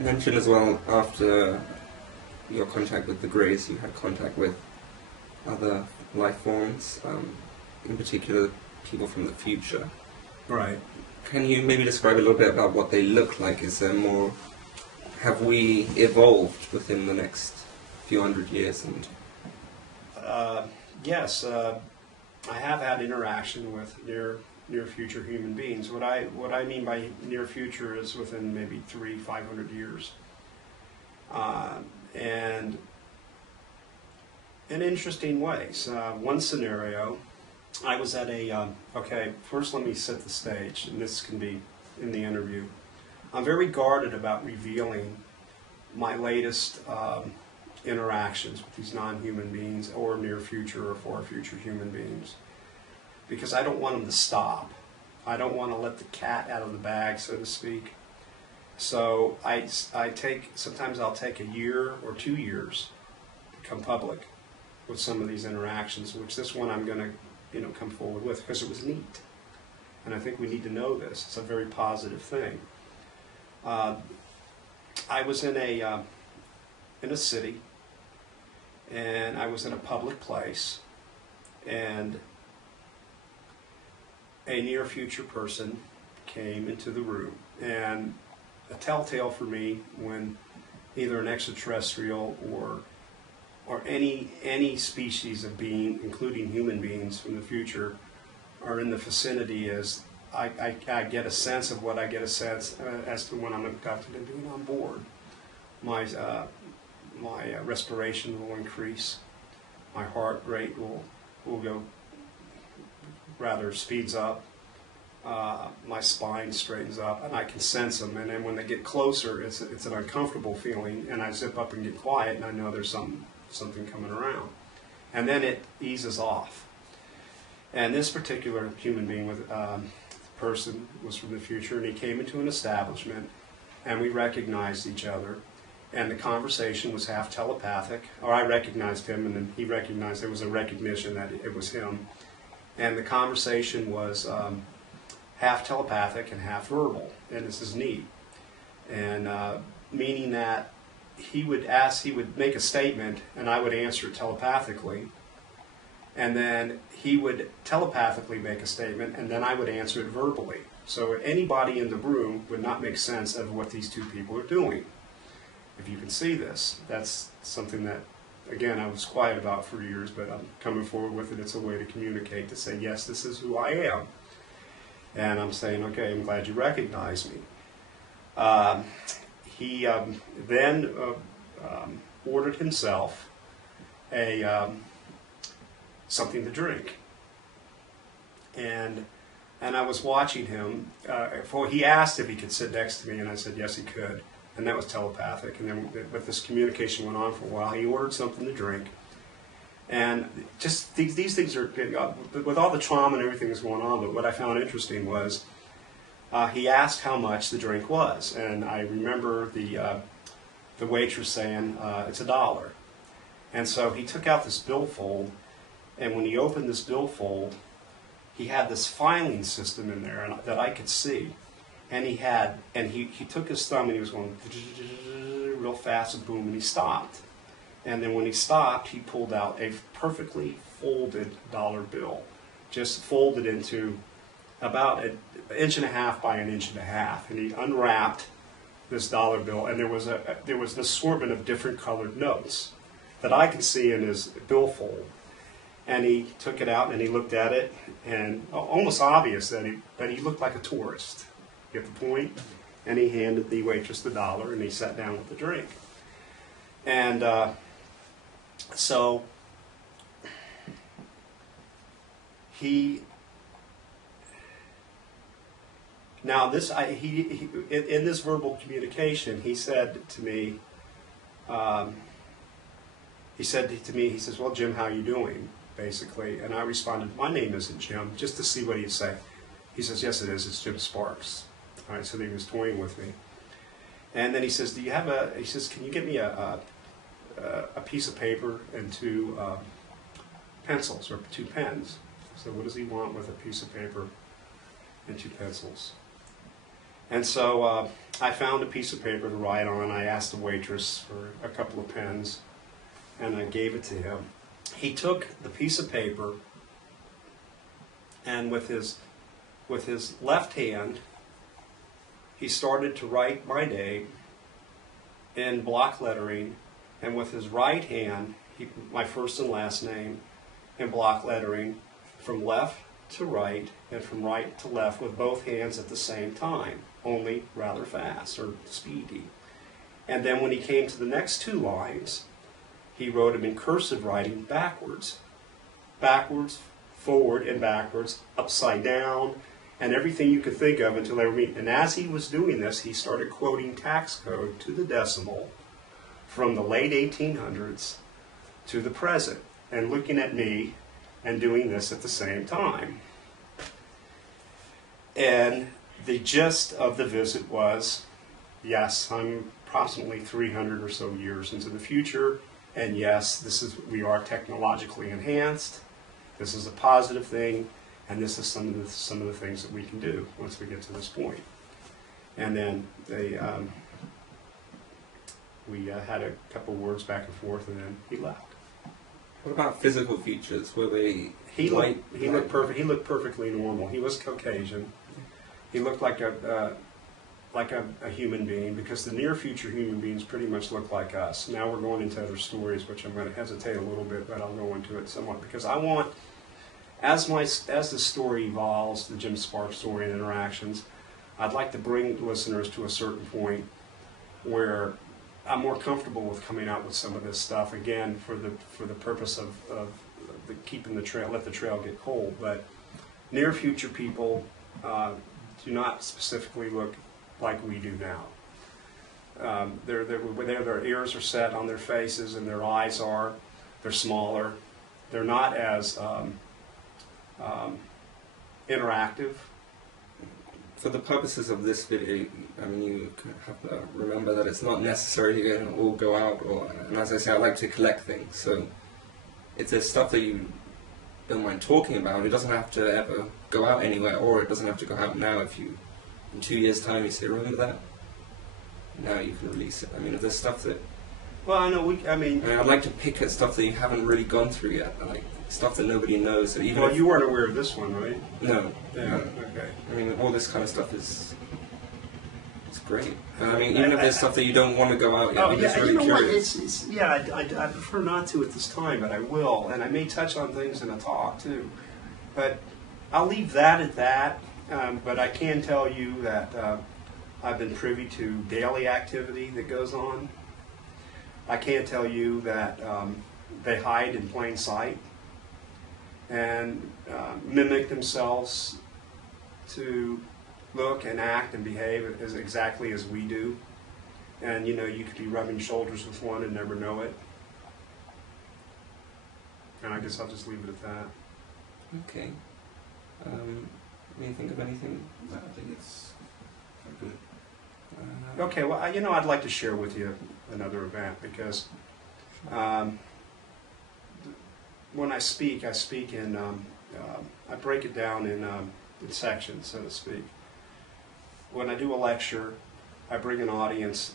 mentioned as well, after your contact with the Greys, you had contact with other life forms, in particular people from the future. Right. Can you maybe describe a little bit about what they look like? Is there more... Have we evolved within the next few hundred years? And yes, I have had interaction with near future human beings. What I mean by near future is within maybe 500 years. And in interesting ways. One scenario, I was at a, okay, first let me set the stage, and this can be in the interview. I'm very guarded about revealing my latest interactions with these non-human beings or near future or far future human beings, because I don't want them to stop. I don't want to let the cat out of the bag, so to speak. So sometimes I'll take a year or 2 years to come public with some of these interactions, which this one I'm going to come forward with because it was neat. And I think we need to know this. It's a very positive thing. I was in a city, and I was in a public place, and a near future person came into the room. And a telltale for me when either an extraterrestrial or any species of being, including human beings from the future, are in the vicinity is I get a sense of what I get a sense as to when I'm abducted and being on board. My respiration will increase. My heart rate will go, rather speeds up. My spine straightens up, and I can sense them. And then when they get closer, it's an uncomfortable feeling, and I zip up and get quiet, and I know there's something coming around. And then it eases off. And this particular human being person was from the future, and he came into an establishment, and we recognized each other, and the conversation was half telepathic, or I recognized him, and then he recognized, there was a recognition that it was him, and the conversation was half telepathic and half verbal, and this is neat, and meaning that he would make a statement, and I would answer it telepathically, and then he would telepathically make a statement, and then I would answer it verbally. So anybody in the room would not make sense of what these two people are doing. If you can see this, that's something that, again, I was quiet about for years, but I'm coming forward with it. It's a way to communicate, to say, yes, this is who I am. And I'm saying, okay, I'm glad you recognize me. He then ordered himself something to drink. And I was watching him. He asked if he could sit next to me, and I said yes, he could. And that was telepathic. And then, but this communication went on for a while. He ordered something to drink. And just these things are, with all the trauma and everything that's going on, but what I found interesting was he asked how much the drink was. And I remember the waitress saying, it's $1. And so he took out this billfold, and when he opened this billfold, he had this filing system in there that I could see. And he took his thumb and he was going real fast, and boom, and he stopped. And then when he stopped, he pulled out a perfectly folded dollar bill, just folded into about an 1.5 inches by 1.5 inches. And he unwrapped this dollar bill, and there was an assortment of different colored notes that I could see in his billfold. And he took it out and he looked at it, and almost obvious that he looked like a tourist. Get the point? And he handed the waitress the $1, and he sat down with the drink. And so in this verbal communication, he said to me, he says, well, Jim, how you doing? Basically, and I responded, my name isn't Jim, just to see what he'd say. He says, yes, it is. It's Jim Sparks. All right, so he was toying with me. And then he says, he says, can you get me a piece of paper and 2 pencils, or 2 pens? So what does he want with a piece of paper and 2 pencils? And so I found a piece of paper to write on. I asked the waitress for a couple of pens, and I gave it to him. He took the piece of paper, and with his left hand, he started to write my name in block lettering, and with his right hand, my first and last name in block lettering, from left to right and from right to left with both hands at the same time, only rather fast or speedy. And then when he came to the next two lines, he wrote them in cursive writing backwards. Backwards, forward, and backwards, upside down, and everything you could think of until they were meeting. And as he was doing this, he started quoting tax code to the decimal from the late 1800s to the present, and looking at me and doing this at the same time. And the gist of the visit was, yes, I'm approximately 300 or so years into the future, and yes, we are technologically enhanced. This is a positive thing, and this is some of the things that we can do once we get to this point. And then we had a couple words back and forth, and then he left. What about physical features? Were they? He looked perfect. He looked perfectly normal. He was Caucasian. He looked like a human being, because the near future human beings pretty much look like us. Now we're going into other stories, which I'm going to hesitate a little bit, but I'll go into it somewhat, because I want, as the story evolves, the Jim Sparks story and interactions, I'd like to bring listeners to a certain point where I'm more comfortable with coming out with some of this stuff, again, for the purpose of keeping the trail, let the trail get cold. But near future people do not specifically look like we do now. Their ears are set on their faces, and their eyes are. They're smaller. They're not as interactive. For the purposes of this video, I mean, you have to remember that it's not necessarily going to all go out, and as I say, I like to collect things, so if there's stuff that you don't mind talking about, it doesn't have to ever go out anywhere, or it doesn't have to go out now. If you, in 2 years' time, you say, remember that? Now you can release it. I mean, if there's stuff that... Well, I know, I'd like to pick at stuff that you haven't really gone through yet, like stuff that nobody knows. That even well, you weren't aware of this one, right? No. Yeah, No. okay. I mean, all this kind of stuff is great. But I mean, even if there's stuff that you don't want to go out yet, I'm just really curious. I prefer not to at this time, but I will, and I may touch on things in a talk too. But I'll leave that at that. But I can tell you that I've been privy to daily activity that goes on. I can tell you that they hide in plain sight and mimic themselves to look and act and behave as exactly as we do. And you know, you could be rubbing shoulders with one and never know it. And I guess I'll just leave it at that. Okay. Can you think of anything? No, I think it's good. Okay, well, I'd like to share with you another event, because when I speak in, I break it down in sections, so to speak. When I do a lecture, I bring an audience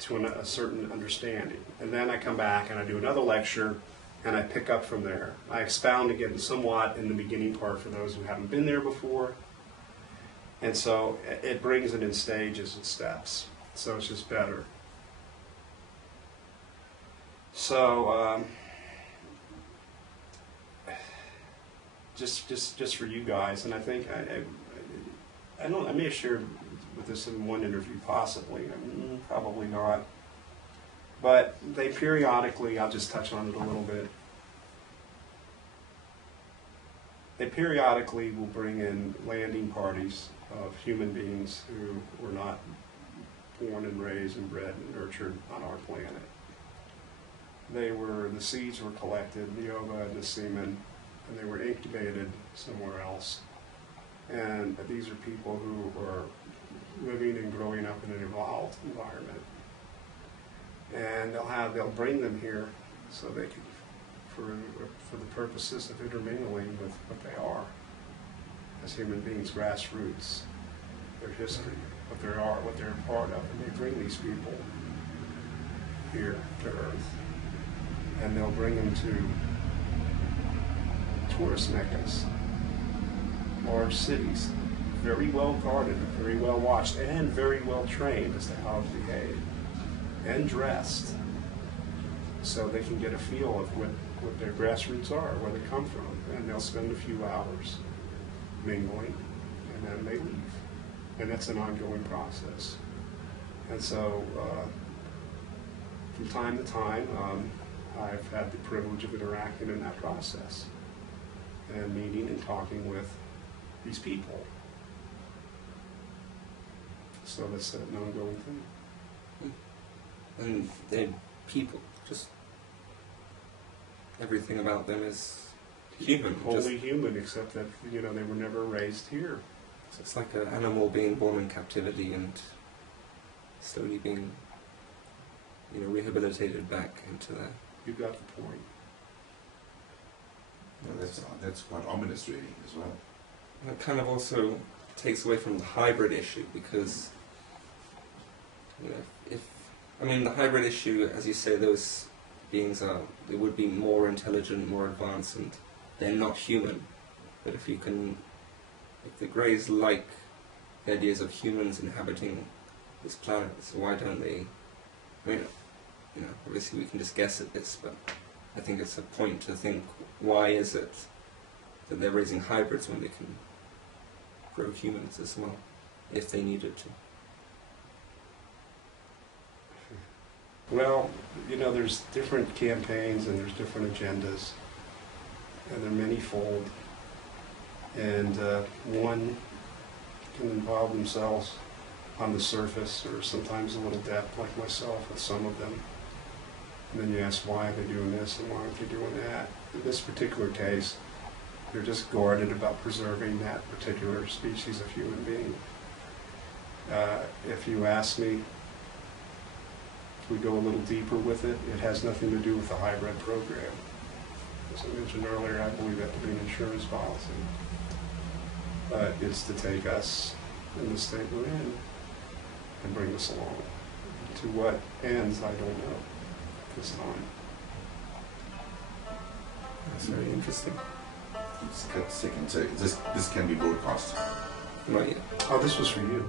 to a certain understanding, and then I come back and I do another lecture, and I pick up from there. I expound again somewhat in the beginning part for those who haven't been there before, and so it brings it in stages and steps, so it's just better. So just for you guys, and I think I may have shared with this in one interview, possibly, probably not. But they periodically, I'll just touch on it a little bit. They periodically will bring in landing parties of human beings who were not born and raised and bred and nurtured on our planet. The seeds were collected, the ova and the semen, and they were incubated somewhere else. And these are people who are living and growing up in an evolved environment. And they'll bring them here so they can, for the purposes of intermingling with what they are as human beings, grassroots, their history, what they're a part of, and they bring these people here to Earth, and they'll bring them to tourist meccas, large cities, very well guarded, very well watched, and very well trained as to how to behave, and dressed, so they can get a feel of what their grassroots are, where they come from, and they'll spend a few hours mingling, and then they leave. And that's an ongoing process. And so, from time to time, I've had the privilege of interacting in that process, and meeting and talking with these people. So that's an ongoing thing. And they're people, just everything about them is human. Wholly human, except that, they were never raised here. So it's like an animal being born in captivity and slowly being, rehabilitated back into that. You got the point. Well, that's quite ominous, really, as well. And it kind of also takes away from the hybrid issue, because the hybrid issue, as you say, those beings they would be more intelligent, more advanced, and they're not human. But if the Greys like the ideas of humans inhabiting this planet, so why don't they? Obviously we can just guess at this, but I think it's a point to think, why is it that they're raising hybrids when they can grow humans as well, if they needed to? Well, there's different campaigns and there's different agendas, and they're many-fold. And one can involve themselves on the surface, or sometimes a little depth, like myself with some of them. And then you ask, why are they doing this and why aren't they doing that? In this particular case, they're just guarded about preserving that particular species of human being. If you ask me, if we go a little deeper with it, it has nothing to do with the hybrid program. As I mentioned earlier, I believe that to be an insurance policy. But it's to take us in the state we're in and bring us along. To what ends, I don't know at this time. That's very interesting. Just a second. So this can be broadcast. Not yet. Oh, this was for you.